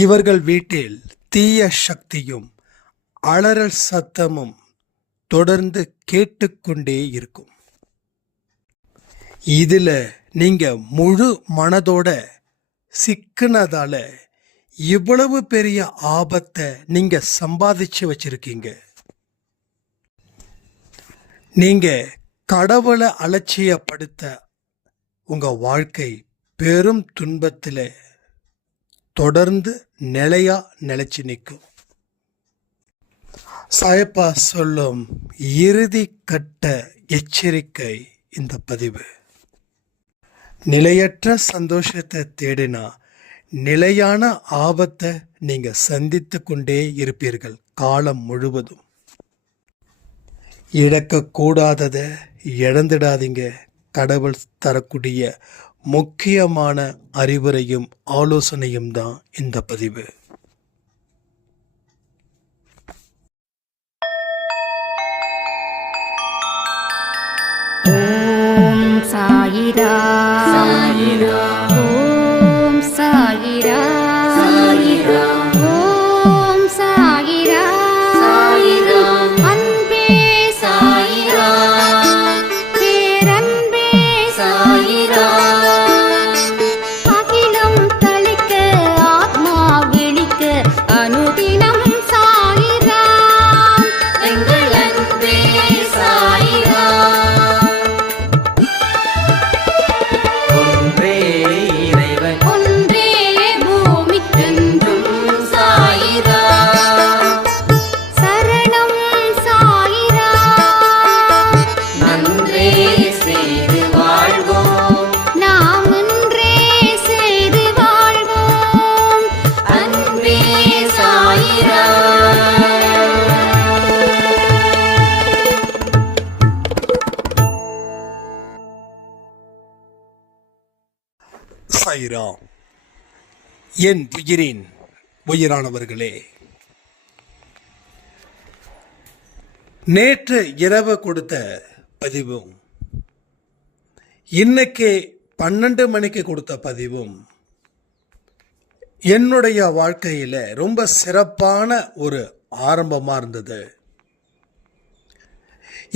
இவர்கள் வீட்டில் தீய சக்தியும் அலறல் சத்தமும் தொடர்ந்து கேட்டுக்கொண்டே இருக்கும். இதில் நீங்க முழு மனதோட சிக்கினதால இவ்வளவு பெரிய ஆபத்தை நீங்க சம்பாதிச்சு வச்சிருக்கீங்க. நீங்க கடவுளை அலட்சியப்படுத்த உங்க வாழ்க்கை பெரும் துன்பத்தில் தொடர்ந்து நிலைச்சு நிற்கும். சாயப்பா சொல்லும் இறுதி கட்ட எச்சரிக்கை இந்த பதிவு. நிலையற்ற சந்தோஷத்தை தேடினா நிலையான ஆபத்தை நீங்க சந்தித்து கொண்டே இருப்பீர்கள் காலம் முழுவதும். இழக்கக்கூடாததை இழந்துடாதீங்க. கடவுள் தரக்கூடிய முக்கியமான அறிவுரையும் ஆலோசனையும் தான் இந்த பதிவு. ஓம் சாயிரா சாயிரா, ஓம் சாயிரா சாயிரா, ஓம் சாயிரா சாயிரா, அன்பே சாயிரா, பேரன்பே சாயிரா, அகிலம் தளிக்க ஆத்மா விழிக்க அனுதினம் சாயிரா, எங்கள் அன்பே சாயிரா. சாயிரா. என் உயிரின் உயிரானவர்களே, நேற்று இரவு கொடுத்த பதிவும் இன்னைக்கு 12 மணிக்கு கொடுத்த பதிவும் என்னுடைய வாழ்க்கையில் ரொம்ப சிறப்பான ஒரு ஆரம்பமாக இருந்தது.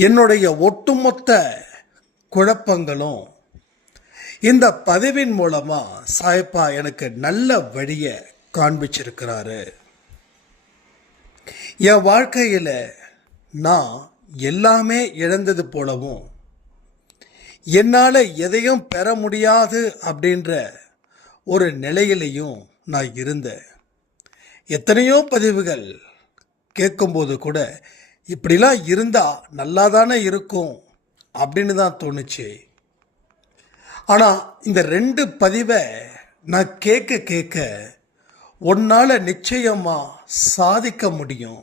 என்னுடைய ஒட்டுமொத்த குழப்பங்களும் இந்த பதிவின் மூலமா சாயப்பா எனக்கு நல்ல வழியை காண்பிச்சிருக்கிறாரு. என் வாழ்க்கையில் நான் எல்லாமே இழந்தது போலவும் என்னால் எதையும் பெற முடியாது அப்படின்ற ஒரு நிலையிலையும் நான் இருந்தேன். எத்தனையோ பதிவுகள் கேட்கும்போது கூட இப்படிலாம் இருந்தால் நல்லா தானே இருக்கும் அப்படின்னு தான் தோணுச்சு. ஆனால் இந்த 2 பதிவை நான் கேட்க உன்னால் நிச்சயமாக சாதிக்க முடியும்,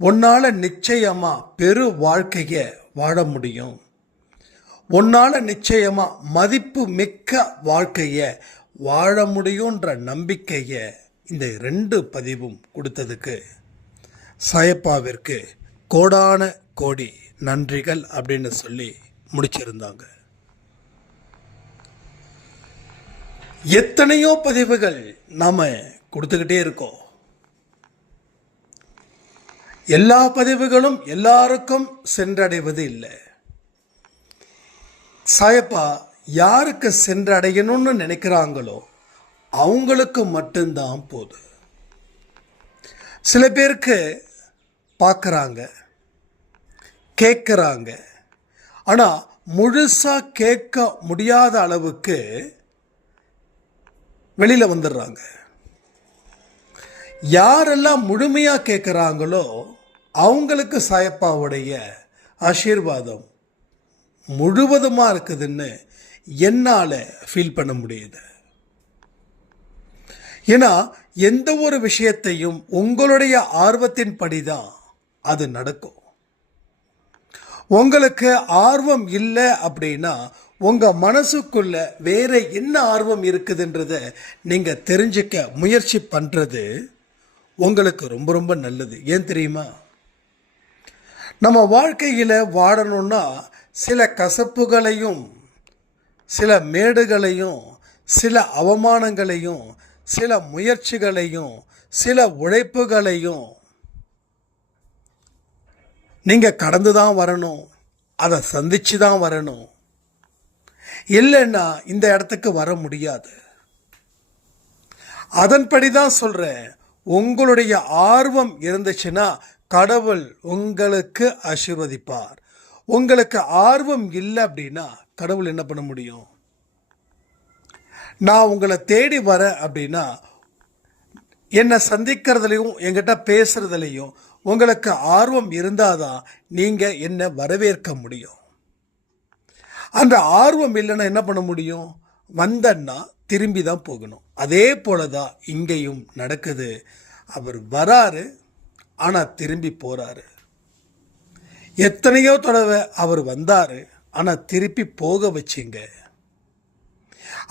உன்னால் நிச்சயமாக பெரு வாழ்க்கையை வாழ முடியும், உன்னால் நிச்சயமாக மதிப்பு மிக்க வாழ்க்கையை வாழ முடியுன்ற நம்பிக்கையை இந்த 2 பதிவும் கொடுத்ததுக்கு சாயப்பாவிற்கு கோடான கோடி நன்றிகள் அப்படின்னு சொல்லி முடிச்சிருந்தாங்க. எத்தனையோ பதிவுகள் நாம கொடுத்துக்கிட்டே இருக்கோம். எல்லா பதிவுகளும் எல்லாருக்கும் சென்றடைவது இல்லை. சாயப்பா யாருக்கு சென்றடையணும்னு நினைக்கிறாங்களோ அவங்களுக்கு மட்டும்தான் போதும். சில பேருக்கு பார்க்குறாங்க, கேட்குறாங்க, ஆனால் முழுசாக கேட்க முடியாத அளவுக்கு வெளியில் வந்துடுறாங்க. யாரெல்லாம் முழுமையாக கேட்குறாங்களோ அவங்களுக்கு சாயப்பாவுடைய ஆசீர்வாதம் முழுவதுமாக இருக்குதுன்னு என்னால் ஃபீல் பண்ண முடியுது. ஏன்னா எந்த ஒரு விஷயத்தையும் உங்களுடைய ஆர்வத்தின்படி தான் அது நடக்கும். உங்களுக்கு ஆர்வம் இல்லை அப்படின்னா உங்கள் மனசுக்குள்ள வேற என்ன ஆர்வம் இருக்குதுன்றத நீங்கள் தெரிஞ்சுக்க முயற்சி பண்ணுறது உங்களுக்கு ரொம்ப ரொம்ப நல்லது. ஏன் தெரியுமா? நம்ம வாழ்க்கையில் வாழணும்னா சில கசப்புகளையும் சில மேடுகளையும் சில அவமானங்களையும் சில முயற்சிகளையும் சில உழைப்புகளையும் நீங்கள் கடந்து தான் வரணும், அதை சந்திச்சு தான் வரணும். இல்லைன்னா இந்த இடத்துக்கு வர முடியாது. அதன்படி தான் சொல்கிறேன், உங்களுடைய ஆர்வம் இருந்துச்சுன்னா கடவுள் உங்களுக்கு ஆசீர்வதிப்பார். உங்களுக்கு ஆர்வம் இல்லை அப்படின்னா கடவுள் என்ன பண்ண முடியும்? நான் உங்களை தேடி வரேன் அப்படின்னா என்னை சந்திக்கிறதுலையும் என்கிட்ட பேசுறதுலையும் உங்களுக்கு ஆர்வம் இருந்தாதான் நீங்கள் என்னை வரவேற்க முடியும். அந்த ஆர்வம் இல்லைன்னா என்ன பண்ண முடியும்? வந்தன்னா திரும்பி தான் போகணும். அதே போல தான் இங்கேயும் நடக்குது. அவர் வராரு, ஆனால் திரும்பி போகிறாரு. எத்தனையோ தடவை அவர் வந்தார், ஆனால் திருப்பி போக வச்சிங்க.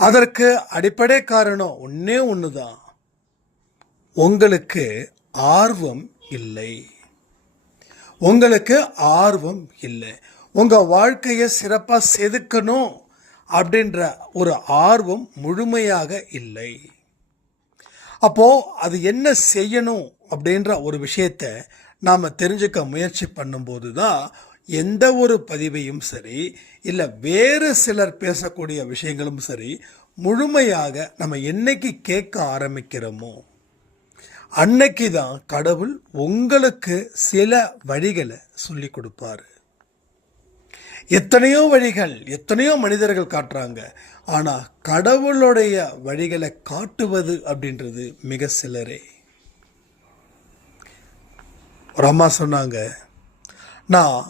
அதற்கு அடிப்படை காரணம் ஒன்றே ஒன்று தான், உங்களுக்கு ஆர்வம் இல்லை. உங்களுக்கு ஆர்வம் இல்லை. உங்கள் வாழ்க்கையை சிறப்பாக செதுக்கணும் அப்படின்ற ஒரு ஆர்வம் முழுமையாக இல்லை. அப்போது அது என்ன செய்யணும் அப்படின்ற ஒரு விஷயத்தை நாம் தெரிஞ்சுக்க முயற்சி பண்ணும்போது தான் எந்த ஒரு பதிவையும் சரி, இல்லை வேறு சிலர் பேசக்கூடிய விஷயங்களும் சரி, முழுமையாக நம்ம என்னைக்கு கேட்க ஆரம்பிக்கிறோமோ அன்னைக்கு தான் கடவுள் உங்களுக்கு சில வழிகளை சொல்லி கொடுப்பாரு. எத்தனையோ வழிகள், எத்தனையோ மனிதர்கள் காட்டுறாங்க. ஆனால் கடவுளுடைய வழிகளை காட்டுவது அப்படின்றது மிக சிலரே. ஒரு அம்மா சொன்னாங்க, நான்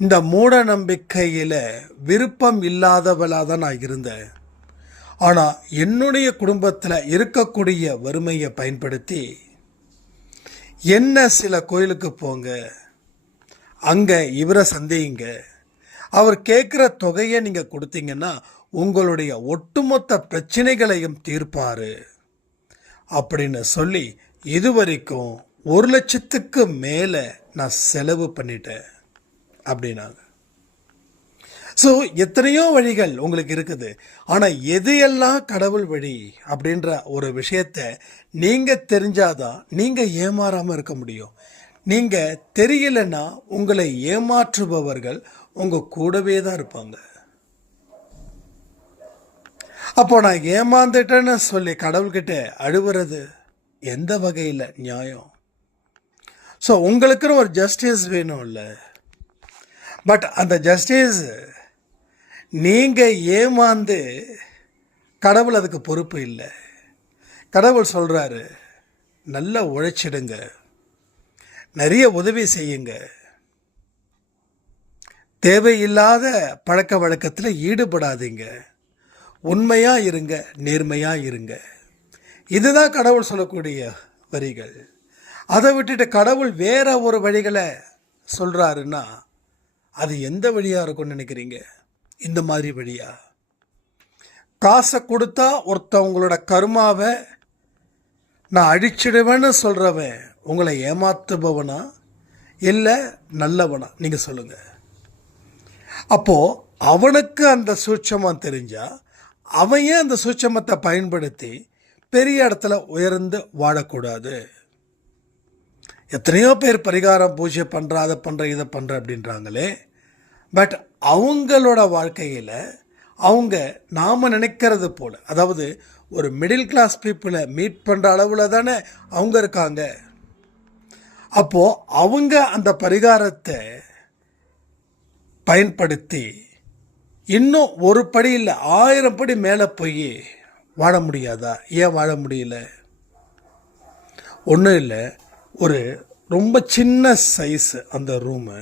இந்த மூட நம்பிக்கையில் விருப்பம் இல்லாதவளாக தான் நான் இருந்தேன். ஆனால் என்னுடைய குடும்பத்தில் இருக்கக்கூடிய வறுமையை பயன்படுத்தி என்ன சில கோயிலுக்கு போங்க, அங்கே இவரை சந்தேகிங்க, அவர் கேட்குற தொகையை நீங்கள் கொடுத்தீங்கன்னா உங்களுடைய ஒட்டுமொத்த பிரச்சனைகளையும் தீர்ப்பார் அப்படின்னு சொல்லி இதுவரைக்கும் 1,00,000க்கு மேலே நான் செலவு பண்ணிட்டேன் அப்படின்னாங்க. ஸோ எத்தனையோ வழிகள் உங்களுக்கு இருக்குது. ஆனால் எது எல்லாம் கடவுள் வழி அப்படின்ற ஒரு விஷயத்தை நீங்கள் தெரிஞ்சாதான் நீங்கள் ஏமாறாமல் இருக்க முடியும். நீங்கள் தெரியலன்னா உங்களை ஏமாற்றுபவர்கள் உங்கள் கூடவே தான் இருப்பாங்க. அப்போ நான் ஏமாந்துட்டேன்னு சொல்லி கடவுள்கிட்ட அழுவுறது எந்த வகையில் நியாயம்? ஸோ உங்களுக்குன்னு ஒரு ஜஸ்டிஸ் வேணும் இல்லை? பட் அந்த ஜஸ்டிஸ் நீங்கள் ஏமாந்து கடவுள் அதுக்கு பொறுப்பு இல்லை. கடவுள் சொல்கிறாரு, நல்லா உழைச்சிடுங்க, நிறைய உதவி செய்யுங்க, தேவையில்லாத பழக்க வழக்கத்தில் ஈடுபடாதீங்க, உண்மையாக இருங்க, நேர்மையாக இருங்க. இதுதான் கடவுள் சொல்லக்கூடிய வரிகள். அதை விட்டுட்டு கடவுள் வேற ஒரு வழிகளை சொல்கிறாருன்னா அது எந்த வழியாக இருக்கும்னு நினைக்கிறீங்க? இந்த மாதிரி வழியா? காசை கொடுத்தா ஒருத்தவங்களோட கர்மாவை நான் அழிச்சிடுவேன்னு சொல்கிறவன் உங்களை ஏமாத்துபவனா இல்லை நல்லவனா? நீங்கள் சொல்லுங்கள். அப்போது அவனுக்கு அந்த சூட்சமம் தெரிஞ்சால் அவன் ஏன் அந்த சூட்சமத்தை பயன்படுத்தி பெரிய இடத்துல உயர்ந்து வாழக்கூடாது? எத்தனையோ பேர் பரிகாரம் பூஜை பண்ணுற, அதை பண்ணுற, இதை பண்ணுற அப்படின்றாங்களே. பட் அவங்களோட வாழ்க்கையில் அவங்க நாம் நினைக்கிறது போல், அதாவது ஒரு மிடில் கிளாஸ் பீப்புளை மீட் பண்ணுற அளவில் தானே அவங்க இருக்காங்க. அப்போது அவங்க அந்த பரிகாரத்தை பயன்படுத்தி இன்னும் ஒரு படி இல்லை 1000 படி மேலே போய் வாழ முடியாதா? ஏன் வாழ முடியல? ஒன்றும் இல்லை, ஒரு ரொம்ப சின்ன சைஸு அந்த ரூமு.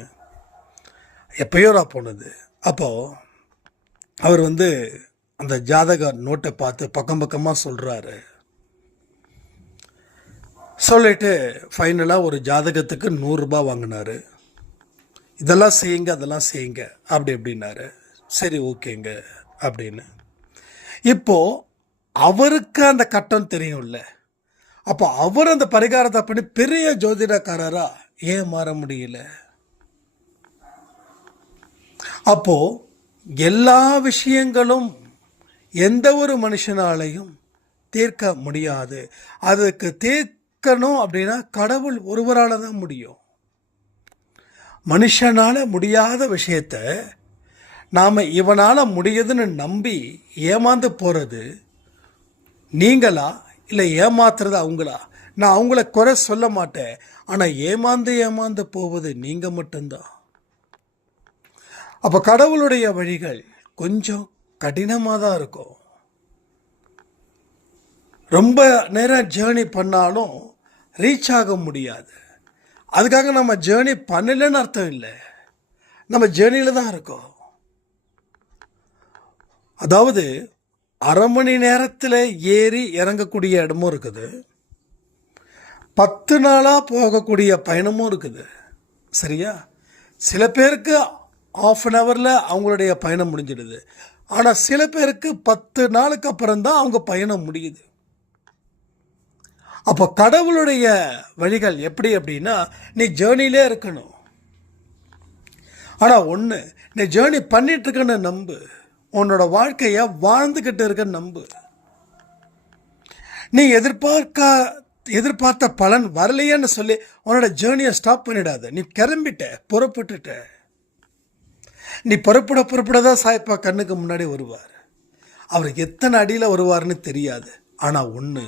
எப்பயோ நான் போனது. அப்போது அவர் அந்த ஜாதக நோட்டை பார்த்து பக்கம் பக்கமாக சொல்கிறாரு. சொல்லிட்டு ஃபைனலாக ஒரு ஜாதகத்துக்கு 100 ரூபாய் வாங்கினார். இதெல்லாம் செய்யுங்க, அதெல்லாம் செய்யுங்க அப்படி எப்படின்னாரு. சரி ஓகேங்க அப்படின்னு. இப்போது அவருக்கு அந்த கட்டம் தெரியும்ல. அப்போ அவர் அந்த பரிகாரத்தை பண்ணி பெரிய ஜோதிடக்காரராக ஏன் மாற முடியல? அப்போது எல்லா விஷயங்களும் எந்த ஒரு மனுஷனாலையும் தீர்க்க முடியாது. அதுக்கு தீர்க்கணும் அப்படின்னா கடவுள் ஒருவரால் தான் முடியும். மனுஷனால் முடியாத விஷயத்த நாம் இவனால் முடியுதுன்னு நம்பி ஏமாந்து போகிறது நீங்களா இல்லை ஏமாத்துறது அவங்களா? நான் அவங்கள குறை சொல்ல மாட்டேன். ஆனால் ஏமாந்து போவது நீங்கள் மட்டும்தான். அப்போ கடவுளுடைய வழிகள் கொஞ்சம் கடினமாக தான் இருக்கும். ரொம்ப நேரம் ஜேர்னி பண்ணாலும் ரீச் ஆக முடியாது. அதுக்காக நம்ம ஜேர்னி பண்ணலன்னு அர்த்தம் இல்லை. நம்ம ஜேர்னியில் தான் இருக்கோம். அதாவது அரை மணி நேரத்தில் ஏறி இறங்கக்கூடிய இடமும் இருக்குது, 10 நாளாக போகக்கூடிய பயணமும் இருக்குது. சரியா? சில பேருக்கு ½ அன் ஹவரில் அவங்களுடைய பயணம் முடிஞ்சிடுது. ஆனால் சில பேருக்கு 10 நாளுக்கு அப்புறம்தான் அவங்க பயணம் முடியுது. அப்போ கடவுளுடைய வழிகள் எப்படி அப்படின்னா, நீ ஜேர்னிலே இருக்கணும். ஆனால் ஒன்று, நீ ஜேர்னி பண்ணிட்டு இருக்கன்னு நம்பு. உன்னோட வாழ்க்கையை வாழ்ந்துக்கிட்டு இருக்க நம்பு. நீ எதிர்பார்த்த பலன் வரலையேன்னு சொல்லி உன்னோட ஜேர்னியை ஸ்டாப் பண்ணிடாத. நீ கிளம்பிட்ட, புறப்பட்டுட்ட. நீ புறப்பட தான் சாய்ப்பா கண்ணுக்கு முன்னாடி வருவார். அவர் எத்தனை அடியில் வருவார்னு தெரியாது. ஆனால் ஒன்று,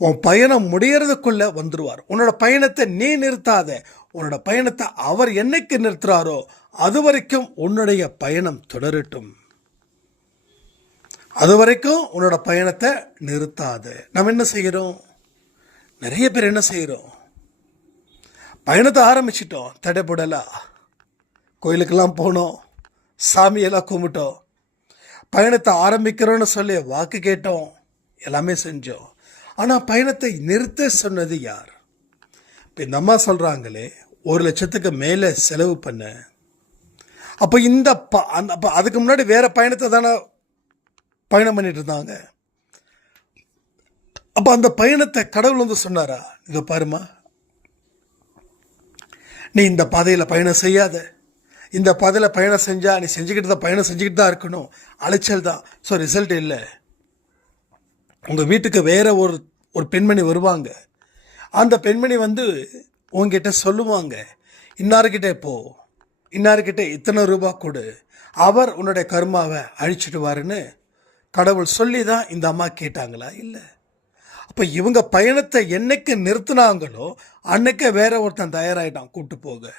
உன் பயணம் முடியறதுக்குள்ள வந்துடுவார். உன்னோட பயணத்தை நீ நிறுத்தாத. உன்னோட பயணத்தை அவர் என்னைக்கு நிறுத்துறாரோ அது வரைக்கும் உன்னுடைய பயணம் தொடரட்டும். அது வரைக்கும் உன்னோட பயணத்தை நிறுத்தாத. நம்ம என்ன செய்கிறோம்? நிறைய பேர் என்ன செய்கிறோம்? பயணத்தை ஆரம்பிச்சிட்டோம், தடைப்படலாம். கோயிலுக்கெல்லாம் போனோம், சாமியெல்லாம் கும்பிட்டோம், பயணத்தை ஆரம்பிக்கிறோன்னு சொல்லி வாக்கு கேட்டோம், எல்லாமே செஞ்சோம். ஆனால் பயணத்தை நிறுத்த சொன்னது யார்? இப்போ இந்த அம்மா சொல்கிறாங்களே 1 லட்சத்துக்கு மேலே செலவு பண்ண. அப்போ அப்போ அதுக்கு முன்னாடி வேறு பயணத்தை தானே பயணம் பண்ணிட்டு இருந்தாங்க. அப்போ அந்த பயணத்தை கடவுள் வந்து சொன்னாரா, இதை பாருமா, நீ இந்த பாதையில் பயணம் செய்யாத, இந்த பாதையில் பயணம் செஞ்சால் நீ பயணம் செஞ்சுக்கிட்டு தான் இருக்கணும், அலைச்சல் தான். ஸோ ரிசல்ட் இல்லை. உங்கள் வீட்டுக்கு வேற ஒரு பெண்மணி வருவாங்க. அந்த பெண்மணி வந்து உங்ககிட்ட சொல்லுவாங்க, இன்னார்கிட்ட போ, இன்னார்கிட்ட இத்தனை ரூபா கொடு, அவர் உன்னுடைய கர்மாவை அழிச்சிடுவாருன்னு கடவுள் சொல்லி தான் இந்த அம்மா கேட்டாங்களா? இல்லை. அப்போ இவங்க பயணத்தை என்னைக்கு நிறுத்தினாங்களோ அன்னைக்கு வேற ஒருத்தன் தயாராகிட்டான் கூப்பிட்டு போக.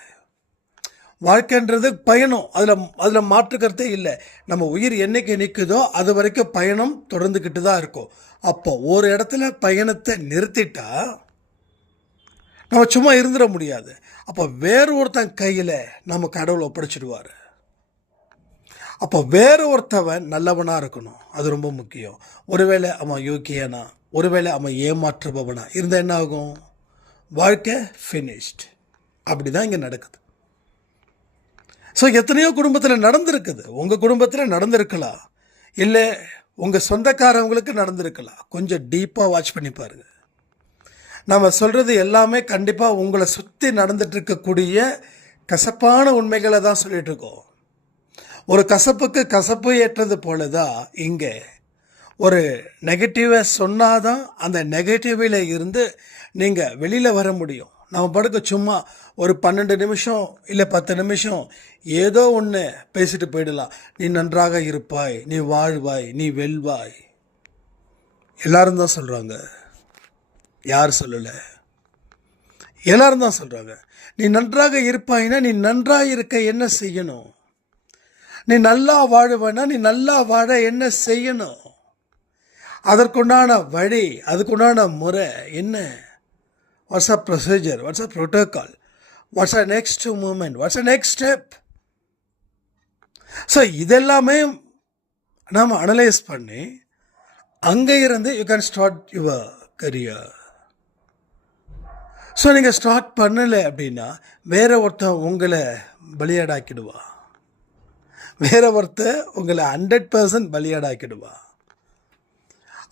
வாழ்க்கைன்றது பயணம், அதில் மாற்றுக்கிறதே இல்லை. நம்ம உயிர் என்னைக்கு நிற்குதோ அது வரைக்கும் பயணம் தொடர்ந்துக்கிட்டு தான் இருக்கும். அப்போ ஒரு இடத்துல பயணத்தை நிறுத்திட்டா நம்ம சும்மா இருந்துட முடியாது. அப்போ வேறு ஒருத்தன் கையில் நம்ம கடவுளை ஒப்படைச்சிடுவார். அப்போ வேறு ஒருத்தவன் நல்லவனாக இருக்கணும், அது ரொம்ப முக்கியம். ஒருவேளை அவன் யோக்கியனா, ஒருவேளை அவன் ஏமாற்றுபவனா இருந்தால் என்ன ஆகும்? வாழ்க்கை ஃபினிஷ்ட். அப்படி தான் இங்கே நடக்குது. ஸோ எத்தனையோ குடும்பத்தில் நடந்திருக்குது. உங்கள் குடும்பத்தில் நடந்திருக்கலாம், இல்லை உங்கள் சொந்தக்காரவங்களுக்கு நடந்திருக்கலாம். கொஞ்சம் டீப்பாக வாட்ச் பண்ணி பாருங்கள். நம்ம சொல்கிறது எல்லாமே கண்டிப்பாக உங்களை சுற்றி நடந்துட்டு இருக்கக்கூடிய கசப்பான உண்மைகளை தான் சொல்லிட்டு இருக்கோம். ஒரு கசப்புக்கு கசப்பு ஏற்றது போல தான் இங்கே ஒரு நெகட்டிவை சொன்னாதான் அந்த நெகட்டிவில் இருந்து நீங்கள் வெளியில் வர முடியும். நம்ம படுக்க சும்மா ஒரு 12 நிமிஷம் இல்லை 10 நிமிஷம் ஏதோ ஒன்று பேசிட்டு போயிடலாம். நீ நன்றாக இருப்பாய், நீ வாழ்வாய், நீ வெல்வாய். எல்லாரும் தான் சொல்கிறாங்க, யார் சொல்லலை? எல்லாரும் தான் சொல்கிறாங்க. நீ நன்றாக இருப்பாய்னா நீ நன்றாக இருக்க என்ன செய்யணும்? நீ நல்லா வாழுவேன்னா நீ நல்லா வாழ என்ன செய்யணும்? அதற்குண்டான வழி, அதுக்குண்டான முறை என்ன? What's a procedure, what's a protocol, what's a next moment, what's a next step? So இதெல்லாமே நாம் அனலைஸ் பண்ணி அங்கே இருந்து you can start your career. So நீங்கள் ஸ்டார்ட் பண்ணலை அப்படின்னா வேற ஒருத்தன் உங்களை பலியாடாக்கிடுவா, வேற ஒருத்தர் உங்களை 100% பலியாடாக்கிடுவா.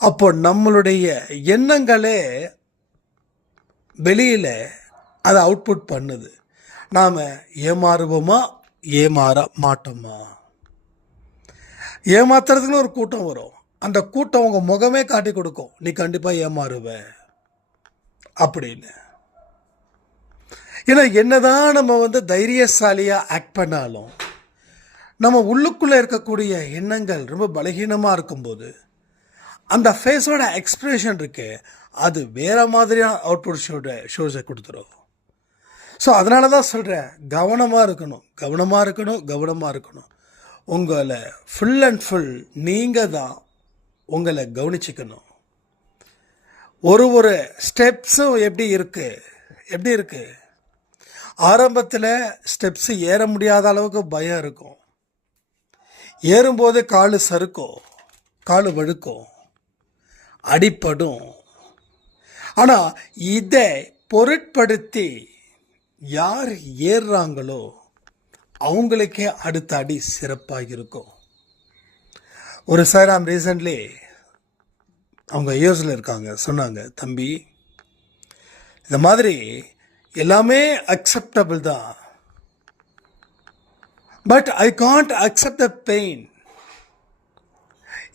அப்போ நம்மளுடைய எண்ணங்களே வெளியில் அதை அவுட்புட் பண்ணுது. நாம் ஏமாறுவோமா, ஏமாற மாட்டோமா? ஏமாத்துறதுக்குன்னு ஒரு கூட்டம் வரும், அந்த கூட்டம் உங்கள் முகமே காட்டி கொடுக்கும், நீ கண்டிப்பாக ஏமாறுவ அப்படின்னு. ஏன்னா என்னதான் நம்ம தைரியசாலியாக ஆக்ட் பண்ணாலும் நம்ம உள்ளுக்குள்ளே இருக்கக்கூடிய எண்ணங்கள் ரொம்ப பலகீனமாக இருக்கும்போது அந்த ஃபேஸோட எக்ஸ்பிரஷன் இருக்கு, அது வேறு மாதிரியான அவுட்புட் ஷோஸை கொடுத்துரும். ஸோ அதனால தான் சொல்கிறேன், கவனமாக இருக்கணும். உங்களை ஃபுல் அண்ட் ஃபுல் நீங்கள் தான் உங்களை கவனிச்சிக்கணும். ஒரு ஸ்டெப்ஸும் எப்படி இருக்குது ஆரம்பத்தில் ஸ்டெப்ஸு ஏற முடியாத அளவுக்கு பயம் இருக்கும். ஏறும்போது கால் சறுக்கும், கால் வழுக்கும், அடிப்படும். ஆனால் இதை பொருட்படுத்தி யார் ஏறுறாங்களோ அவங்களுக்கே அடுத்த அடி சிறப்பாக இருக்கும். ஒரு சார் ரீசன்ட்லி அவங்க யூஎஸில் இருக்காங்க, சொன்னாங்க, தம்பி இந்த மாதிரி எல்லாமே அக்செப்டபிள் தான், but I can't accept the pain.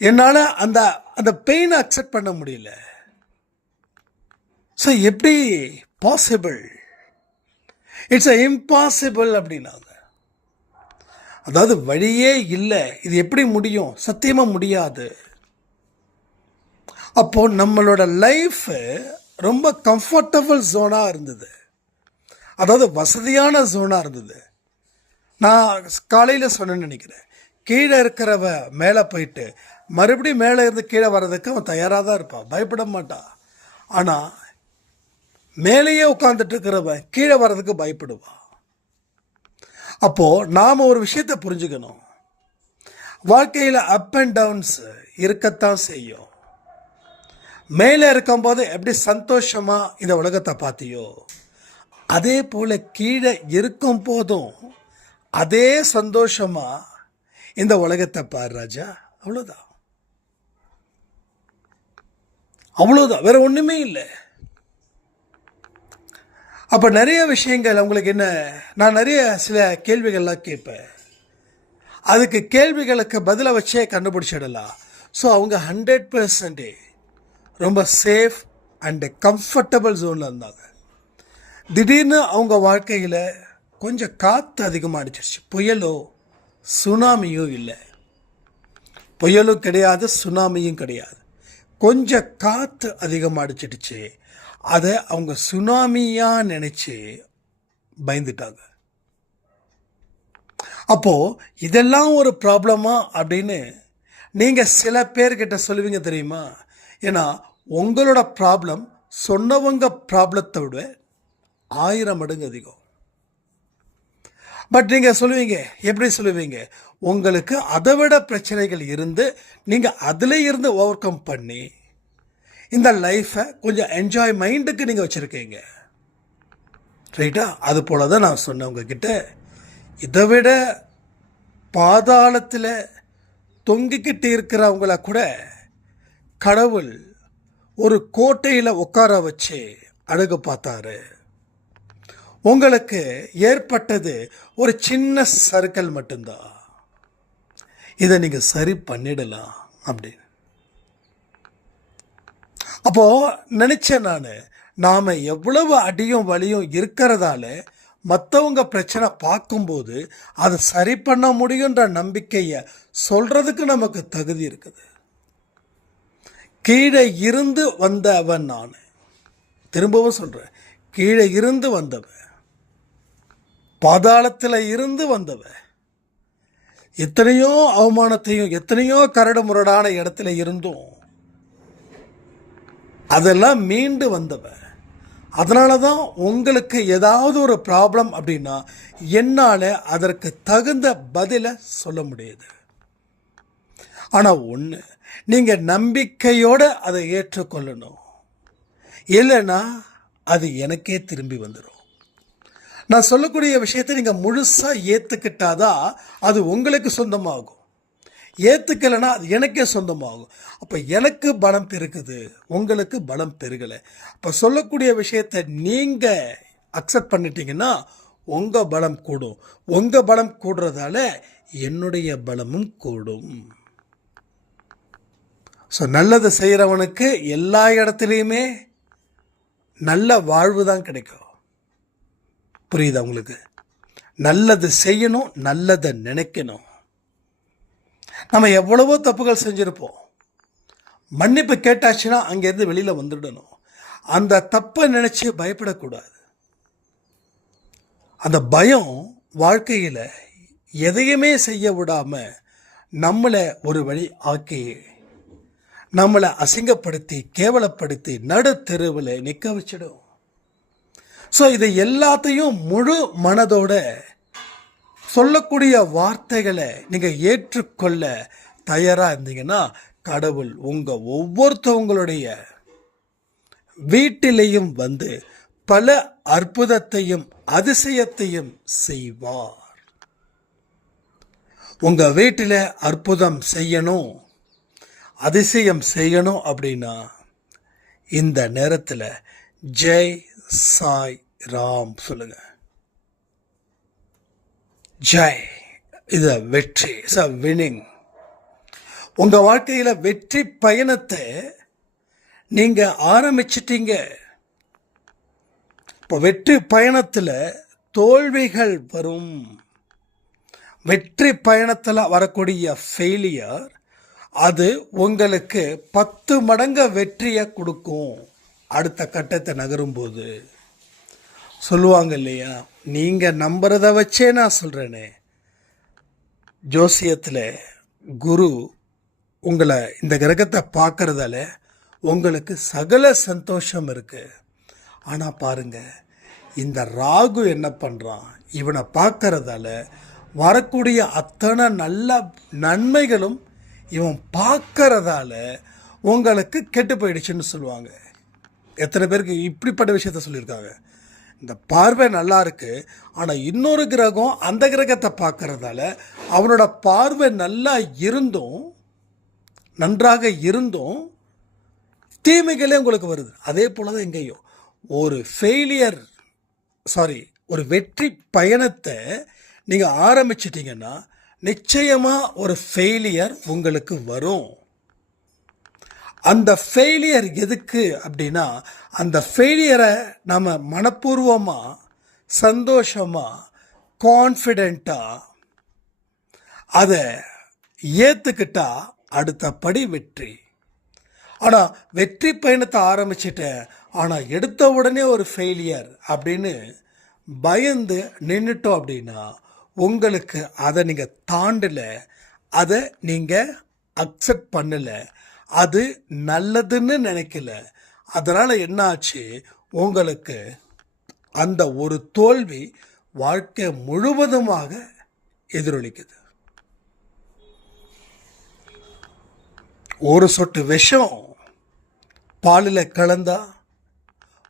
என்னால் அந்த பெயினை அக்செப்ட் பண்ண முடியல. ஸோ எப்படி பாசிபிள், இட்ஸ் இம்பாசிபிள் அப்படின்னாங்க. அதாவது வழியே இல்லை, இது எப்படி முடியும், சத்தியமாக முடியாது. அப்போது நம்மளோட லைஃப் ரொம்ப கம்ஃபர்டபுள் ஜோனாக இருந்தது, அதாவது வசதியான ஜோனாக இருந்தது. நான் காலையில் சொன்னேன்னு நினைக்கிறேன், கீழே இருக்கிறவ மேலே போயிட்டு மறுபடியும் மேலே இருந்து கீழே வர்றதுக்கு அவன் தயாராக தான் இருப்பான், பயப்பட மாட்டான். ஆனால் மேலேயே உட்காந்துட்டு இருக்கிறவன் கீழே வர்றதுக்கு பயப்படுவான். அப்போது நாம் ஒரு விஷயத்தை புரிஞ்சுக்கணும், வாழ்க்கையில் அப் அண்ட் டவுன்ஸ் இருக்கத்தான் செய்யும். மேலே இருக்கும்போது எப்படி சந்தோஷமாக இந்த உலகத்தை பார்த்தியோ, அதே போல் கீழே இருக்கும் போதும் அதே சந்தோஷமாக இந்த உலகத்தை பார் ராஜா. அவ்வளோதான், வேற ஒன்றுமே இல்லை. அப்போ நிறைய விஷயங்கள் உங்களுக்கு என்ன, நான் நிறைய சில கேள்விகள்லாம் கேட்பேன், அதுக்கு கேள்விகளுக்கு பதிலை வச்சே கண்டுபிடிச்சிடலாம். ஸோ அவங்க 100% ரொம்ப சேஃப் அண்டு கம்ஃபர்டபுள் ஜோனில் இருந்தாங்க. திடீர்னு அவங்க வாழ்க்கையில் கொஞ்சம் காற்று அதிகமாக அடிச்சிருச்சு. புயலோ சுனாமியோ இல்லை, புயலும் கிடையாது, சுனாமியும் கிடையாது, கொஞ்சம் காற்று அதிகமாக அடிச்சிடுச்சு. அதை அவங்க சுனாமியாக நினச்சி பயந்துட்டாங்க. அப்போது இதெல்லாம் ஒரு ப்ராப்ளமா அப்படின்னு நீங்கள் சில பேர்கிட்ட சொல்லுவீங்க தெரியுமா? ஏன்னா உங்களோட ப்ராப்ளம் சொன்னவங்க ப்ராப்ளத்தை விட 1000 மடங்கு அதிகம். பட் நீங்கள் சொல்லுவீங்க, எப்படி சொல்லுவீங்க, உங்களுக்கு அதை விட பிரச்சனைகள் இருந்து நீங்கள் அதில் இருந்து ஓவர் கம் பண்ணி இந்த லைஃப்பை கொஞ்சம் என்ஜாய் மைண்டுக்கு நீங்கள் வச்சுருக்கீங்க, ரைட்டா? அது போல தான் நான் சொன்னேன் உங்ககிட்ட, இதை விட பாதாளத்தில் தொங்கிக்கிட்டு இருக்கிறவங்கள கூட கடவுள் ஒரு கோட்டையில் உட்கார வச்சு அழகு பார்த்தாரு. உங்களுக்கு ஏற்பட்டது ஒரு சின்ன சர்க்கிள் மட்டும்தான், இதை நீங்கள் சரி பண்ணிடலாம் அப்படின்னு. அப்போது நினச்சேன் நாம் எவ்வளவு அடியும் வலியும் இருக்கிறதால மற்றவங்க பிரச்சனை பார்க்கும்போது அதை சரி பண்ண முடியுன்ற நம்பிக்கையை சொல்கிறதுக்கு நமக்கு தகுதி இருக்குது. கீழே இருந்து வந்தவன் நான், திரும்பவும் சொல்கிறேன், கீழே இருந்து வந்தவன், பாதாளத்தில் இருந்து வந்தவன், எத்தனையோ அவமானத்தையும் எத்தனையோ கரடு முரடான இடத்துல இருந்தும் அதெல்லாம் மீண்டு வந்தவன். அதனால தான் உங்களுக்கு ஏதாவது ஒரு ப்ராப்ளம் அப்படின்னா என்னால் அதற்கு தகுந்த பதிலை சொல்ல முடியுது. ஆனால் ஒன்று, நீங்கள் நம்பிக்கையோடு அதை ஏற்றுக்கொள்ளணும், இல்லைன்னா அது எனக்கே திரும்பி வந்துடும். நான் சொல்லக்கூடிய விஷயத்தை நீங்கள் முழுசாக ஏற்றுக்கிட்டாதான் அது உங்களுக்கு சொந்தமாகும், ஏற்றுக்கலைன்னா அது எனக்கே சொந்தமாகும். அப்போ எனக்கு பலம் பெருக்குது, உங்களுக்கு பலம் பெருகலை. அப்போ சொல்லக்கூடிய விஷயத்தை நீங்கள் அக்செப்ட் பண்ணிட்டீங்கன்னா உங்கள் பலம் கூடும், உங்கள் பலம் கூடுறதால என்னுடைய பலமும் கூடும். ஸோ நல்லது செய்கிறவனுக்கு எல்லா இடத்துலையுமே நல்ல வாழ்வு தான் கிடைக்கும். புரியுதா உங்களுக்கு? நல்லது செய்யணும், நல்லதை நினைக்கணும். நம்ம எவ்வளவோ தப்புகள் செஞ்சுருப்போம். மன்னிப்பு கேட்டாச்சுன்னா அங்கேருந்து வெளியில் வந்துடணும். அந்த தப்பை நினச்சி பயப்படக்கூடாது. அந்த பயம் வாழ்க்கையில் எதையுமே செய்ய விடாமல் நம்மளை ஒரு வழி ஆக்கி நம்மளை அசிங்கப்படுத்தி கேவலப்படுத்தி நடு தெருவில் நிற்க வச்சிடும். ஸோ இதை எல்லாத்தையும் முழு மனதோட சொல்லக்கூடிய வார்த்தைகளை நீங்கள் ஏற்றுக்கொள்ள தயாராக இருந்தீங்கன்னா கடவுள் உங்கள் ஒவ்வொருத்தவங்களுடைய வீட்டிலையும் வந்து பல அற்புதத்தையும் அதிசயத்தையும் செய்வார். உங்கள் வீட்டில் அற்புதம் செய்யணும், அதிசயம் செய்யணும் அப்படின்னா இந்த நேரத்தில் ஜெய் சாய் ராம் சொல்லுங்க. ஜெய் இது வெற்றி, இட்ஸ் அ வினிங். உங்கள் வாழ்க்கையில் வெற்றி பயணத்தை நீங்கள் ஆரம்பிச்சிட்டீங்க. இப்போ வெற்றி பயணத்தில் தோல்விகள் வரும். வெற்றி பயணத்தில் வரக்கூடிய ஃபெயிலியர் அது உங்களுக்கு 10 மடங்கு வெற்றியை கொடுக்கும். அடுத்த கட்டத்தை நகரும்போது சொல்லுவாங்க இல்லையா, நீங்கள் நம்புறத வச்சே நான் சொல்கிறேனே, ஜோசியத்தில் குரு உங்களை இந்த கிரகத்தை பார்க்கறதால உங்களுக்கு சகல சந்தோஷம் இருக்குது. ஆனால் பாருங்க, இந்த ராகு என்ன பண்ணுறான், இவனை பார்க்கறதால வரக்கூடிய அத்தனை நல்ல நன்மைகளும் இவன் பார்க்கறதால உங்களுக்கு கெட்டு போயிடுச்சுன்னு சொல்லுவாங்க. எத்தனை பேருக்கு இப்படிப்பட்ட விஷயத்த சொல்லியிருக்காங்க. இந்த பார்வை நல்லா இருக்கு, ஆனால் இன்னொரு கிரகம் அந்த கிரகத்தை பார்க்கறதால அவனோட பார்வை நல்லா இருந்தும் நன்றாக இருந்தும் தீமைகளே உங்களுக்கு வருது. அதே போல தான் எங்கேயும் ஒரு வெற்றி பயணத்தை நீங்கள் ஆரம்பிச்சிட்டிங்கன்னா நிச்சயமாக ஒரு ஃபெயிலியர் உங்களுக்கு வரும். அந்த ஃபெயிலியர் எதுக்கு அப்படின்னா, அந்த ஃபெயிலியரை நம்ம மனப்பூர்வமாக சந்தோஷமாக கான்ஃபிடெண்ட்டாக அதை ஏற்றுக்கிட்டா அடுத்த படி வெற்றி. ஆனால் வெற்றி பயணத்தை ஆரம்பிச்சிட்டேன், ஆனால் எடுத்த உடனே ஒரு ஃபெயிலியர் அப்படின்னு பயந்து நின்றுட்டோம் அப்படின்னா உங்களுக்கு அதை நீங்கள் தாண்டலை, அதை நீங்கள் அக்செப்ட் பண்ணலை, அது நல்லதுன்னு நினைக்கல. அதனால் என்ன ஆச்சு, உங்களுக்கு அந்த ஒரு தோல்வி வாழ்க்கை முழுவதுமாக எதிரொலிக்குது. ஒரு சொட்டு விஷம் பாலில் கலந்தா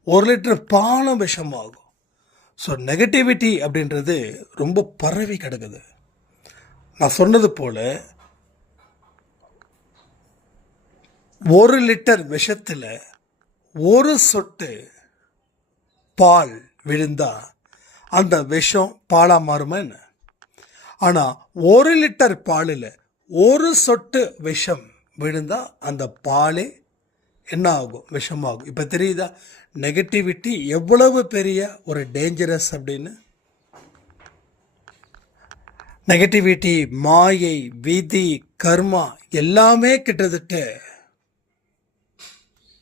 1 லிட்டர் பாலும் விஷமாகும். ஸோ நெகட்டிவிட்டி அப்படின்றது ரொம்ப பரவி கிடக்குது. நான் சொன்னது போல் 1 லிட்டர் விஷத்தில் 1 சொட்டு பால் விழுந்தா அந்த விஷம் பாலாக மாறுமா என்ன? ஆனால் 1 லிட்டர் பாலில் 1 சொட்டு விஷம் விழுந்தா அந்த பாலே என்ன ஆகும், விஷமாகும். இப்போ தெரியுதா நெகட்டிவிட்டி எவ்வளவு பெரிய ஒரு டேஞ்சரஸ் அப்படின்னு? நெகட்டிவிட்டி, மாயை, விதி, கர்மா எல்லாமே கிட்டத்தட்ட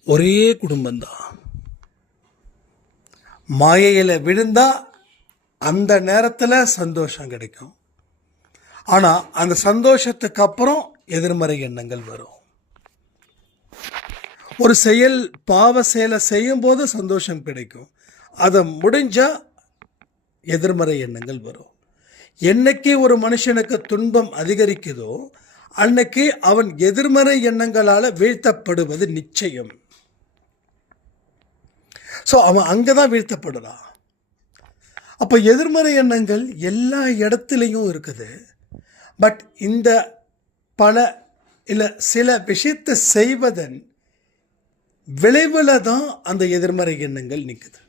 ஒரே குடும்பம்தான். மாயையில் விழுந்தா அந்த நேரத்தில் சந்தோஷம் கிடைக்கும், ஆனால் அந்த சந்தோஷத்துக்கு அப்புறம் எதிர்மறை எண்ணங்கள் வரும். ஒரு பாவ செயலை செய்யும் போது சந்தோஷம் கிடைக்கும், அதை முடிஞ்சால் எதிர்மறை எண்ணங்கள் வரும். என்னைக்கு ஒரு மனுஷனுக்கு துன்பம் அதிகரிக்குதோ அன்னைக்கு அவன் எதிர்மறை எண்ணங்களால் வீழ்த்தப்படுவது நிச்சயம். ஸோ அவன் அங்கே தான் வீழ்த்தப்படுறான். அப்போ எதிர்மறை எண்ணங்கள் எல்லா இடத்துலையும் இருக்குது. பட் இந்த சில விஷயத்தை செய்வதன் விளைவில் தான் அந்த எதிர்மறை எண்ணங்கள் நிற்குது.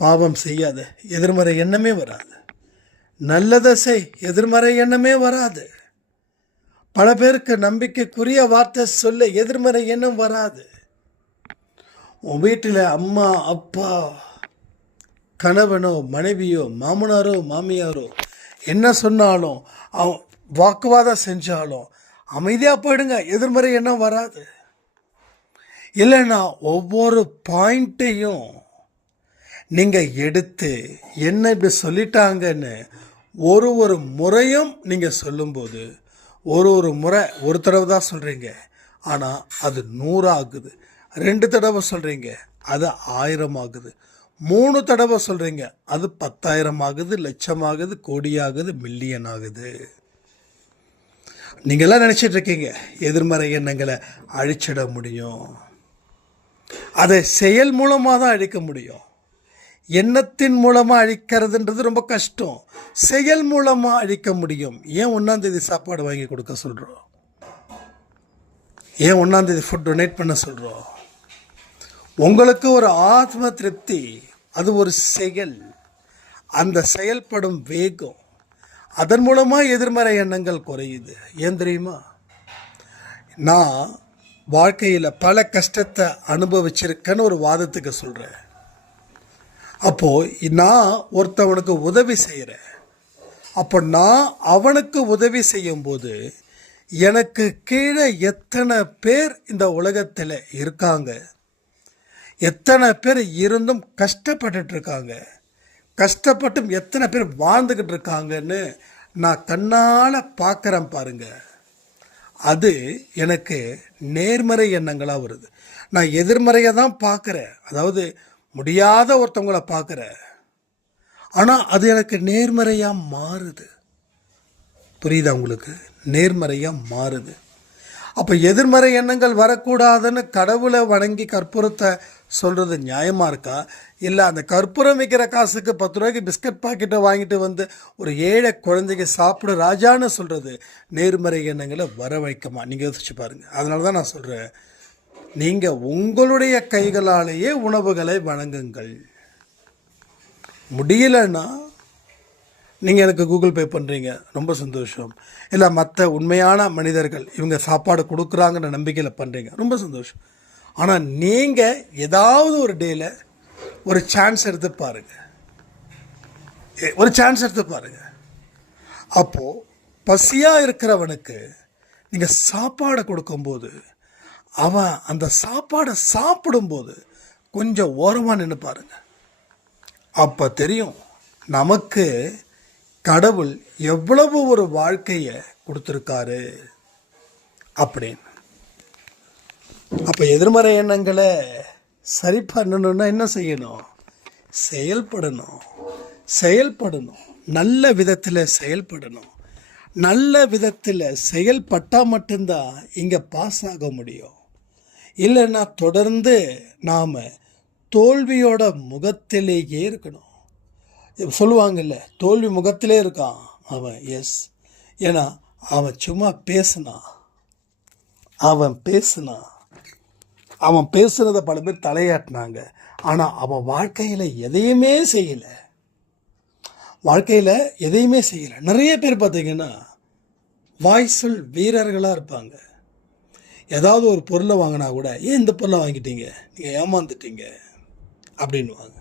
பாவம் செய்யாத, எதிர்மறை எண்ணமே வராது. நல்லதை செய், எதிர்மறை எண்ணமே வராது. பல பேருக்கு நம்பிக்கைக்குரிய வார்த்தை சொல்ல எதிர்மறை எண்ணம் வராது. உன் வீட்டில் அம்மா அப்பா கணவனோ மனைவியோ மாமனாரோ மாமியாரோ என்ன சொன்னாலும் அவன் வாக்குவாதம் செஞ்சாலும் அமைதியாக போயிடுங்க, எதிர்மறை எண்ணம் வராது. இல்லைன்னா ஒவ்வொரு பாயிண்ட்டையும் நீங்கள் எடுத்து என்ன இப்படி சொல்லிட்டாங்கன்னு ஒரு முறையும் நீங்கள் சொல்லும்போது ஒரு முறை ஒரு தடவை தான் சொல்கிறீங்க, ஆனால் அது 100 ஆகுது. 2 தடவை சொல்கிறீங்க, அது 1000 ஆகுது. 3 தடவை சொல்கிறீங்க, அது 10,000 ஆகுது, லட்சமாகுது, கோடியாகுது, மில்லியன் ஆகுது. நீங்கள்லாம் நினச்சிட்டு இருக்கீங்க எதிர்மறை எண்ணங்களை அழிச்சிட முடியும். அதை செயல் மூலமாக தான் அழிக்க முடியும். எண்ணத்தின் மூலமாக அழிக்கிறதுன்றது ரொம்ப கஷ்டம். செயல் மூலமாக அழிக்க முடியும். ஏன் 1ஆம் தேதி சாப்பாடு வாங்கி கொடுக்க சொல்கிறோம்? ஏன் 1ஆம் தேதி ஃபுட் டொனேட் பண்ண சொல்கிறோம்? உங்களுக்கு ஒரு ஆத்ம திருப்தி, அது ஒரு செயல். அந்த செயல்படும் வேகம், அதன் மூலமாக எதிர்மறை எண்ணங்கள் குறையுது. ஏன் தெரியுமா? நான் வாழ்க்கையில் பல கஷ்டத்தை அனுபவிச்சிருக்கேன்னு ஒரு வாதத்துக்கு சொல்கிறேன். அப்போது நான் ஒருத்தவனுக்கு உதவி செய்கிறேன். அப்போ நான் அவனுக்கு உதவி செய்யும்போது எனக்கு கீழே எத்தனை பேர் இந்த உலகத்தில் இருக்காங்க, எத்தனை பேர் இருந்தும் கஷ்டப்பட்டுருக்காங்க, கஷ்டப்பட்டும் எத்தனை பேர் வாழ்ந்துக்கிட்டு இருக்காங்கன்னு நான் கண்ணால் பார்க்குறேன் பாருங்க. அது எனக்கு நேர்மறை எண்ணங்களாக வருது. நான் எதிர்மறையை தான் பார்க்குறேன், அதாவது முடியாத ஒருத்தவங்களை பார்க்குறேன், ஆனால் அது எனக்கு நேர்மறையாக மாறுது. புரியுதா உங்களுக்கு? நேர்மறையாக மாறுது. அப்போ எதிர்மறை எண்ணங்கள் வரக்கூடாதுன்னு கடவுளை வணங்கி கற்பூரத்தை சொல்கிறது நியாயமாக இருக்கா? இல்லை அந்த கற்பூரம் விற்கிற காசுக்கு 10 ரூபாய்க்கு பிஸ்கட் பாக்கெட்டை வாங்கிட்டு வந்து ஒரு ஏழை குழந்தைக்கு சாப்பிடு ராஜான்னு சொல்கிறது நேர்மறை எண்ணங்களை வர வைக்குமா? நீங்கள் யோசிச்சு பாருங்கள். அதனால தான் நான் சொல்கிறேன், நீங்கள் உங்களுடைய கைகளாலேயே உணவுகளை வழங்குங்கள். முடியலைன்னா நீங்கள் எனக்கு கூகுள் பே பண்ணுறீங்க, ரொம்ப சந்தோஷம். இல்லை மற்ற உண்மையான மனிதர்கள் இவங்க சாப்பாடு கொடுக்குறாங்கன்ற நம்பிக்கையில் பண்ணுறீங்க, ரொம்ப சந்தோஷம். ஆனால் நீங்கள் ஏதாவது ஒரு டேயில் ஒரு சான்ஸ் எடுத்து பாருங்கள், அப்போது பசியாக இருக்கிறவனுக்கு நீங்கள் சாப்பாடை கொடுக்கும்போது அவன் அந்த சாப்பாடை சாப்பிடும்போது கொஞ்சம் ஓரமாக நின்று பாருங்க. அப்போ தெரியும் நமக்கு கடவுள் எவ்வளவு ஒரு வாழ்க்கையை கொடுத்துருக்காரு அப்படின்னு. அப்போ எதிர்மறை எண்ணங்களை சரி பண்ணணுன்னா என்ன செய்யணும்? செயல்படணும். நல்ல விதத்தில் செயல்படணும். நல்ல விதத்தில் செயல்பட்டால் மட்டும்தான் இங்கே பாஸ் ஆக முடியும். இல்லைன்னா தொடர்ந்து நாம் தோல்வியோட முகத்திலேயே இருக்கணும். சொல்லுவாங்கல்ல, தோல்வி முகத்திலே இருக்கான் அவன். எஸ், ஏன்னா அவன் சும்மா பேசினான். அவன் பேசுனதை பல பேர் தலையாட்டினாங்க, ஆனால் அவன் வாழ்க்கையில் எதையுமே செய்யலை. நிறைய பேர் பார்த்தீங்கன்னா வாய்ச்சொல் வீரர்களாக இருப்பாங்க. ஏதாவது ஒரு பொருளை வாங்கினா கூட, ஏன் இந்த பொருளை வாங்கிட்டீங்க, நீங்கள் ஏமாந்துட்டீங்க அப்படின்வாங்க.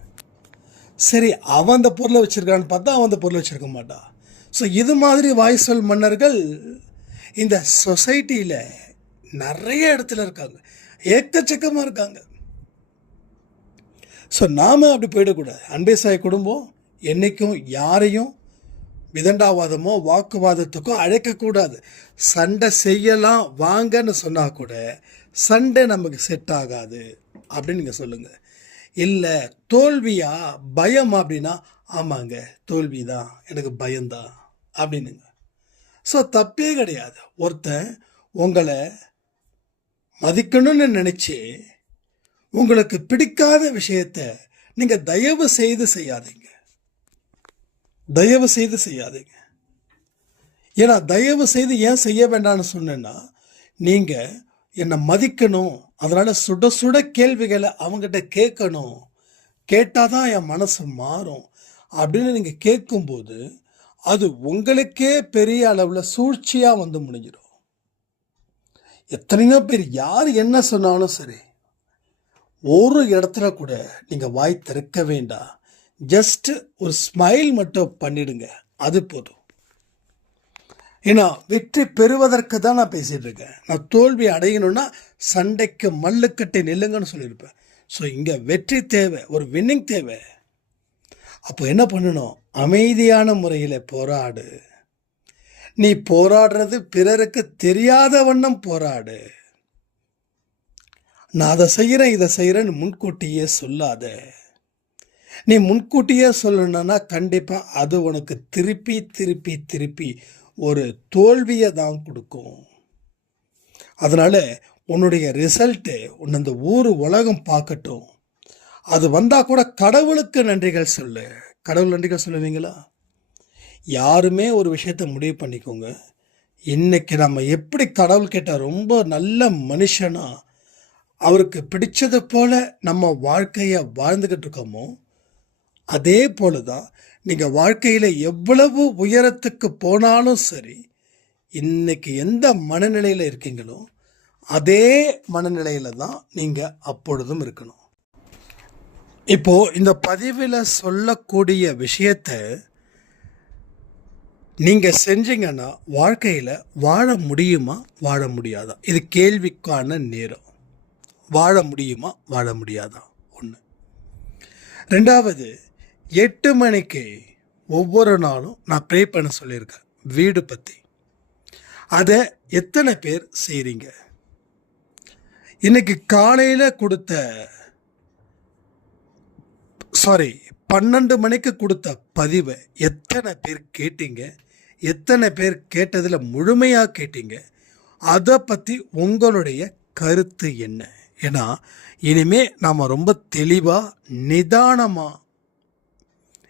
சரி, அவன் அந்த பொருளை வச்சுருக்கான்னு பார்த்தா அவன் அந்த பொருளை வச்சுருக்க மாட்டான். ஸோ இது மாதிரி வாய்ச்சொல் மன்னர்கள் இந்த சொசைட்டியில் நிறைய இடத்துல இருக்காங்க, ஏக்கச்சக்கமாக இருக்காங்க. ஸோ நாம் அப்படி போயிடக்கூடாது. அன்பே சாய் குடும்பம் என்றைக்கும் யாரையும் விதண்டாவாதமோ வாக்குவாதத்துக்கோ அழைக்கக்கூடாது. சண்டை செய்யலாம் வாங்கன்னு சொன்னால் கூட சண்டை நமக்கு செட் ஆகாது அப்படின்னு நீங்கள் சொல்லுங்கள். இல்லை தோல்வியா பயமா அப்படின்னா, ஆமாங்க தோல்வி தான், எனக்கு பயம்தான் அப்படின்னுங்க. ஸோ தப்பே கிடையாது. ஒருத்தன் உங்களை மதிக்கணும்னு நினச்சி உங்களுக்கு பிடிக்காத விஷயத்த நீங்கள் தயவு செய்து செய்யாதீங்க. ஏன்னா தயவு செய்து ஏன் செய்ய வேண்டாம்னு சொன்னேன்னா, நீங்கள் என்னை மதிக்கணும், அதனால் சுட சுட கேள்விகளை அவங்ககிட்ட கேட்கணும், கேட்டால் தான் என் மனசு மாறும் அப்படின்னு நீங்கள் கேட்கும்போது அது உங்களுக்கே பெரிய அளவில் சூழ்ச்சியாக வந்து முடிஞ்சிடும். எத்தனையோ பேர் யார் என்ன சொன்னாலும் சரி, ஒரு இடத்துல கூட நீங்கள் வாய் திறக்க வேண்டாம். ஜஸ்ட் ஒரு ஸ்மைல் மட்டும் பண்ணிடுங்க, அது போதும். ஏன்னா வெற்றி பெறுவதற்கு தான் நான் பேசிகிட்டு இருக்கேன். நான் தோல்வி அடையணும்னா சண்டைக்கு மல்லுக்கட்டை நில்லுங்கன்னு சொல்லியிருப்பேன். ஸோ இங்கே வெற்றி தேவை, ஒரு வின்னிங் தேவை. அப்போ என்ன பண்ணணும்? அமைதியான முறையில் போராடு. நீ போராடுறது பிறருக்கு தெரியாத வண்ணம் போராடு. நான் அதை செய்கிறேன் இதை செய்கிறேன்னு முன்கூட்டியே சொல்லாத. நீ முன்கூட்டியே சொல்லணும்னா கண்டிப்பாக அது உனக்கு திருப்பி திருப்பி திருப்பி ஒரு தோல்வியை தான் கொடுக்கும். அதனால் உன்னுடைய ரிசல்ட்டு உன்னை இந்த ஊர் உலகம் பார்க்கட்டும். அது வந்தால் கூட கடவுளுக்கு நன்றிகள் சொல்லு. கடவுள் நன்றிகள் சொல்லுவீங்களா? யாருமே ஒரு விஷயத்தை முடிவு பண்ணிக்கோங்க. இன்றைக்கி நம்ம எப்படி கடவுள்கிட்ட ரொம்ப நல்ல மனுஷனா அவருக்கு பிடிச்சது போல் நம்ம வாழ்க்கையை வாழ்ந்துக்கிட்டு இருக்கோமோ, அதே போல தான் நீங்கள் வாழ்க்கையில் எவ்வளவு உயரத்துக்கு போனாலும் சரி, இன்றைக்கி எந்த மனநிலையில் இருக்கீங்களோ அதே மனநிலையில் தான் நீங்கள் அப்பொழுதும் இருக்கணும். இப்போது இந்த பதிவில் சொல்லக்கூடிய விஷயத்தை நீங்கள் செஞ்சீங்கன்னா வாழ்க்கையில் வாழ முடியுமா வாழ முடியாதா? இது கேள்விக்கான நேரம். வாழ முடியுமா வாழ முடியாதா? ஒன்று. ரெண்டாவது, 8 மணிக்கு ஒவ்வொரு நாளும் நான் ப்ரே பண்ண சொல்லியிருக்கேன் வீடு பற்றி. அதை எத்தனை பேர் செய்கிறீங்க? இன்னைக்கு காலையில் கொடுத்த 12 மணிக்கு கொடுத்த பதிவை எத்தனை பேர் கேட்டீங்க? எத்தனை பேர் கேட்டதில் முழுமையாக கேட்டீங்க? அதை பற்றி உங்களுடைய கருத்து என்ன? ஏன்னா இனிமே நாம் ரொம்ப தெளிவாக நிதானமாக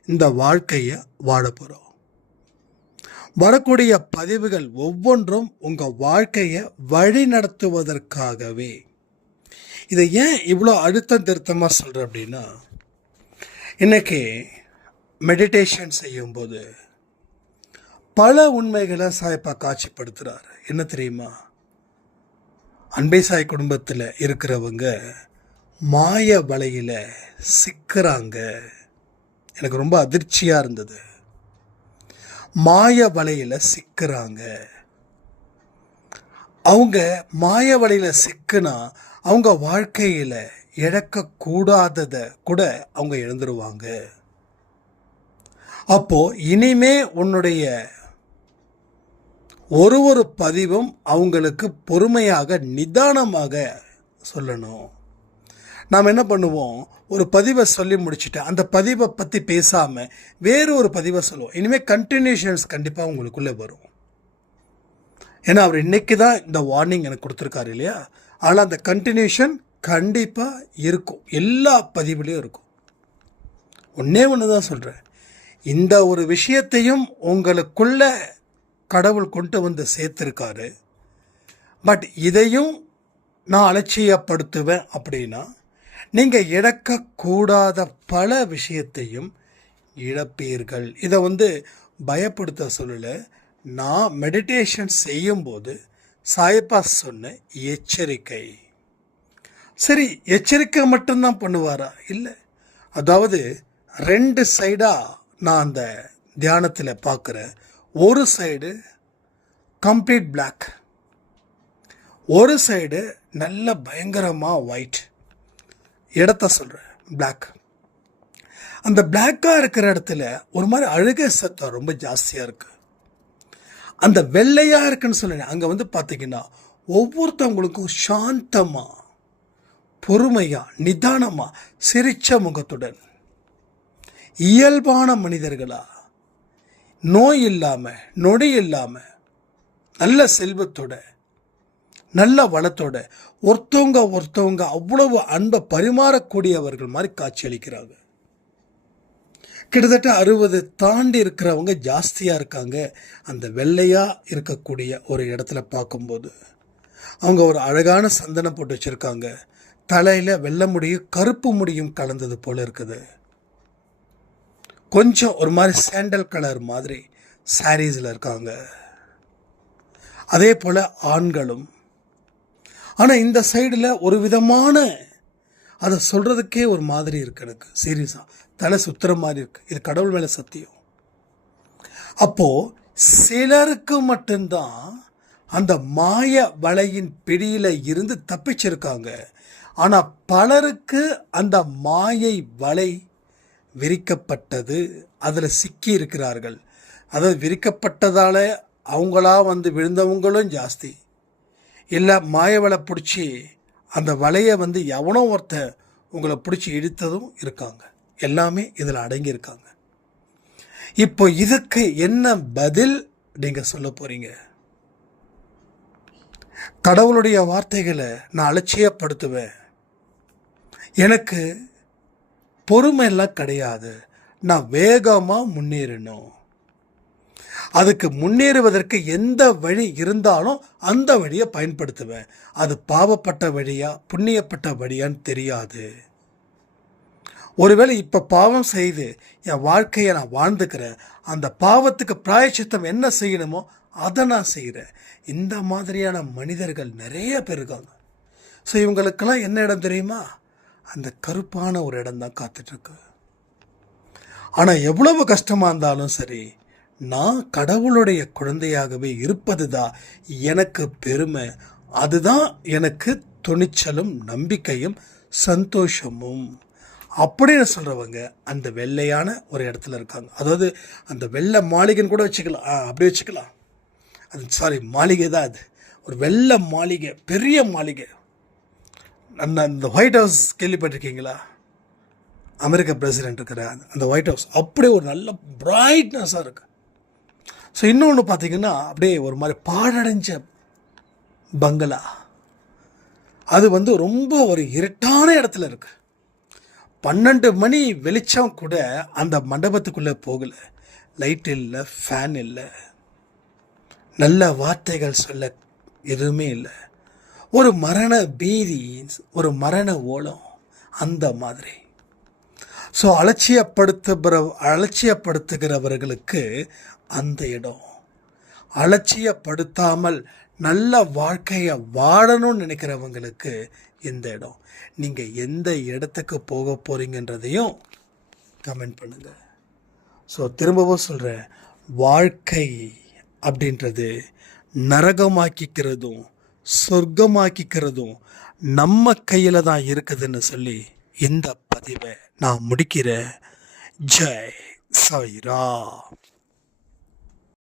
இந்த வாழ்க்கையை வாழ போகிறோம். வரக்கூடிய பதிவுகள் ஒவ்வொன்றும் உங்கள் வாழ்க்கையை வழி நடத்துவதற்காகவே. இதை ஏன் இவ்வளோ அழுத்தம் திருத்தமாக சொல்கிறேன் அப்படின்னா, இன்றைக்கி மெடிடேஷன் செய்யும்போது பல உண்மைகளை சாய்ப்பா காட்சிப்படுத்துகிறார். என்ன தெரியுமா? அன்பே சாய் குடும்பத்தில் இருக்கிறவங்க மாய வலையில் சிக்கிறாங்க. எனக்கு ரொம்ப அதிர்ச்சியாக இருந்தது. மாய வலையில் சிக்கிறாங்க. அவங்க மாய வலையில் சிக்குனா அவங்க வாழ்க்கையில் இழக்கக்கூடாததை கூட அவங்க இழந்துருவாங்க. அப்போது இனிமே உன்னுடைய ஒரு பதிவும் அவங்களுக்கு பொறுமையாக நிதானமாக சொல்லணும். நாம் என்ன பண்ணுவோம், ஒரு பதிவை சொல்லி முடிச்சுட்டு அந்த பதிவை பற்றி பேசாமல் வேறு ஒரு பதிவை சொல்லுவோம். இனிமேல் கண்டினியூஷன்ஸ் கண்டிப்பாக உங்களுக்குள்ளே வரும். ஏன்னா அவர் இன்றைக்கி தான் இந்த வார்னிங் எனக்கு கொடுத்துருக்காரு இல்லையா? ஆனால் அந்த கண்டினியூஷன் கண்டிப்பாக இருக்கும், எல்லா பதிவுலேயும் இருக்கும். ஒன்று தான் சொல்கிறேன், இந்த ஒரு விஷயத்தையும் உங்களுக்குள்ள கடவுள் கொண்டு வந்து சேர்த்துருக்காரு. பட் இதையும் நான் அலட்சியப்படுத்துவேன் அப்படின்னா நீங்கள் இழக்கக்கூடாத பல விஷயத்தையும் இழப்பீர்கள். இதை பயப்படுத்த சொல்லலை. நான் மெடிடேஷன் செய்யும்போது சாயப்பா சொன்ன எச்சரிக்கை. சரி, எச்சரிக்கை மட்டும்தான் பண்ணுவாரா? இல்லை. அதாவது 2 சைடாக நான் அந்த தியானத்தில் பார்க்குறேன். ஒரு சைடு கம்ப்ளீட் பிளாக், ஒரு சைடு நல்ல பயங்கரமாக ஒயிட். இடத்த சொல்கிறேன், பிளாக். அந்த பிளாக்காக இருக்கிற இடத்துல ஒரு மாதிரி அழுகை சத்தம் ரொம்ப ஜாஸ்தியாக இருக்குது. அந்த வெள்ளையாக இருக்குன்னு சொன்னேன், அங்கே பார்த்தீங்கன்னா ஒவ்வொருத்தவங்களுக்கும் சாந்தமாக, பொறுமையாக, நிதானமாக, சிரிச்ச முகத்துடன், இயல்பான மனிதர்களா, நோய் இல்லாமல், நொடி இல்லாமல், நல்ல செல்வத்தோட, நல்ல வளத்தோட ஒருத்தவங்க அவ்வளவு அன்பை பரிமாறக்கூடியவர்கள் மாதிரி காட்சியளிக்கிறாங்க. கிட்டத்தட்ட 60 தாண்டி இருக்கிறவங்க ஜாஸ்தியாக இருக்காங்க. அந்த வெள்ளையாக இருக்கக்கூடிய ஒரு இடத்துல பார்க்கும்போது அவங்க ஒரு அழகான சந்தனம் போட்டு வச்சுருக்காங்க. தலையில் வெள்ளை முடியும் கருப்பு முடியும் கலந்தது போல் இருக்குது. கொஞ்சம் ஒரு மாதிரி சாண்டல் கலர் மாதிரி சாரீஸில் இருக்காங்க. அதே போல் ஆண்களும் ஆனால் இந்த சைடில் ஒரு விதமான அதை சொல்கிறதுக்கே ஒரு மாதிரி இருக்கு. எனக்கு சீரியஸாக தலை சுத்துற மாதிரி இருக்கு. இது கடவுள் மேலே சத்தியம். அப்போது சிலருக்கு மட்டும்தான் அந்த மாய வலையின் பிடியில் இருந்து தப்பிச்சிருக்காங்க. ஆனால் பலருக்கு அந்த மாயை வலை விரிக்கப்பட்டது, அதில் சிக்கி இருக்கிறார்கள். அதாவது விரிக்கப்பட்டதால் அவங்களா வந்து விழுந்தவங்களும் ஜாஸ்தி, இல்லை மாய வலை பிடிச்சி அந்த வலையை வந்து எவனோ ஒருத்தன் உங்களை பிடிச்சி இழுத்ததும் இருக்காங்க. எல்லாமே இதில் அடங்கியிருக்காங்க. இப்போ இதுக்கு என்ன பதில் நீங்கள் சொல்ல போகிறீங்க? கடவுளுடைய வார்த்தைகளை நான் அலட்சியப்படுத்துவேன், எனக்கு பொறுமை எல்லாம் கிடையாது, நான் வேகமாக முன்னேறணும், அதுக்கு முன்னேறுவதற்கு எந்த வழி இருந்தாலும் அந்த வழியை பயன்படுத்துவேன், அது பாவப்பட்ட வழியா புண்ணியப்பட்ட வழியான்னு தெரியாது. ஒருவேளை இப்போ பாவம் செய்து என் வாழ்க்கையை நான் வாழ்ந்துக்கிறேன், அந்த பாவத்துக்கு பிராயச்சித்தம் என்ன செய்யணுமோ அதை நான் செய்கிறேன். இந்த மாதிரியான மனிதர்கள் நிறைய பேர் இருக்காங்க. ஸோ இவங்களுக்கெல்லாம் என்ன இடம் தெரியுமா? அந்த கருப்பான ஒரு இடம் தான் காத்துட்ருக்கு. ஆனால் எவ்வளவு கஷ்டமாக இருந்தாலும் சரி, நான் கடவுளுடைய குழந்தையாகவே இருப்பது தான் எனக்கு பெருமை, அதுதான் எனக்கு துணிச்சலும் நம்பிக்கையும் சந்தோஷமும் அப்படின்னு சொல்கிறவங்க அந்த வெள்ளையான ஒரு இடத்துல இருக்காங்க. அதாவது அந்த வெள்ளை மாளிகைன்னு கூட வச்சுக்கலாம், அப்படி வச்சுக்கலாம். அது சாரி, மாளிகை தான் அது, ஒரு வெள்ளை மாளிகை, பெரிய மாளிகை. அந்த ஒயிட் ஹவுஸ் கேள்விப்பட்டிருக்கீங்களா? அமெரிக்க பிரசிடென்ட் இருக்கிற அந்த ஒயிட் ஹவுஸ் அப்படியே ஒரு நல்ல பிரைட்னஸாக இருக்குது. ஸோ இன்னொன்று பார்த்தீங்கன்னா அப்படியே ஒரு மாதிரி பாழடைஞ்ச பங்களா, அது வந்து ரொம்ப ஒரு இருட்டான இடத்துல இருக்கு. 12 மணி வெளிச்சம் கூட அந்த மண்டபத்துக்குள்ளே போகலை. லைட் இல்லை, ஃபேன் இல்லை, நல்ல வார்த்தைகள் சொல்ல எதுவுமே இல்லை. ஒரு மரண பீதி, ஒரு மரண ஓலம், அந்த மாதிரி. ஸோ அலட்சியப்படுத்துகிறவர்களுக்கு அந்த இடம், அலட்சியப்படுத்தாமல் நல்ல வாழ்க்கையை வாழணும்னு நினைக்கிறவங்களுக்கு இந்த இடம். நீங்கள் எந்த இடத்துக்கு போக போகிறீங்கன்றதையும் கமெண்ட் பண்ணுங்கள். ஸோ திரும்பவும் சொல்கிறேன், வாழ்க்கை அப்படின்றது நரகமாக்கிக்கிறதும் சொர்க்கமாக்கிக்கிறதும் நம்ம கையில் தான் இருக்குதுன்னு சொல்லி இந்த பதிவை நான் முடிக்கிறேன். ஜெய் சாய்ராம்.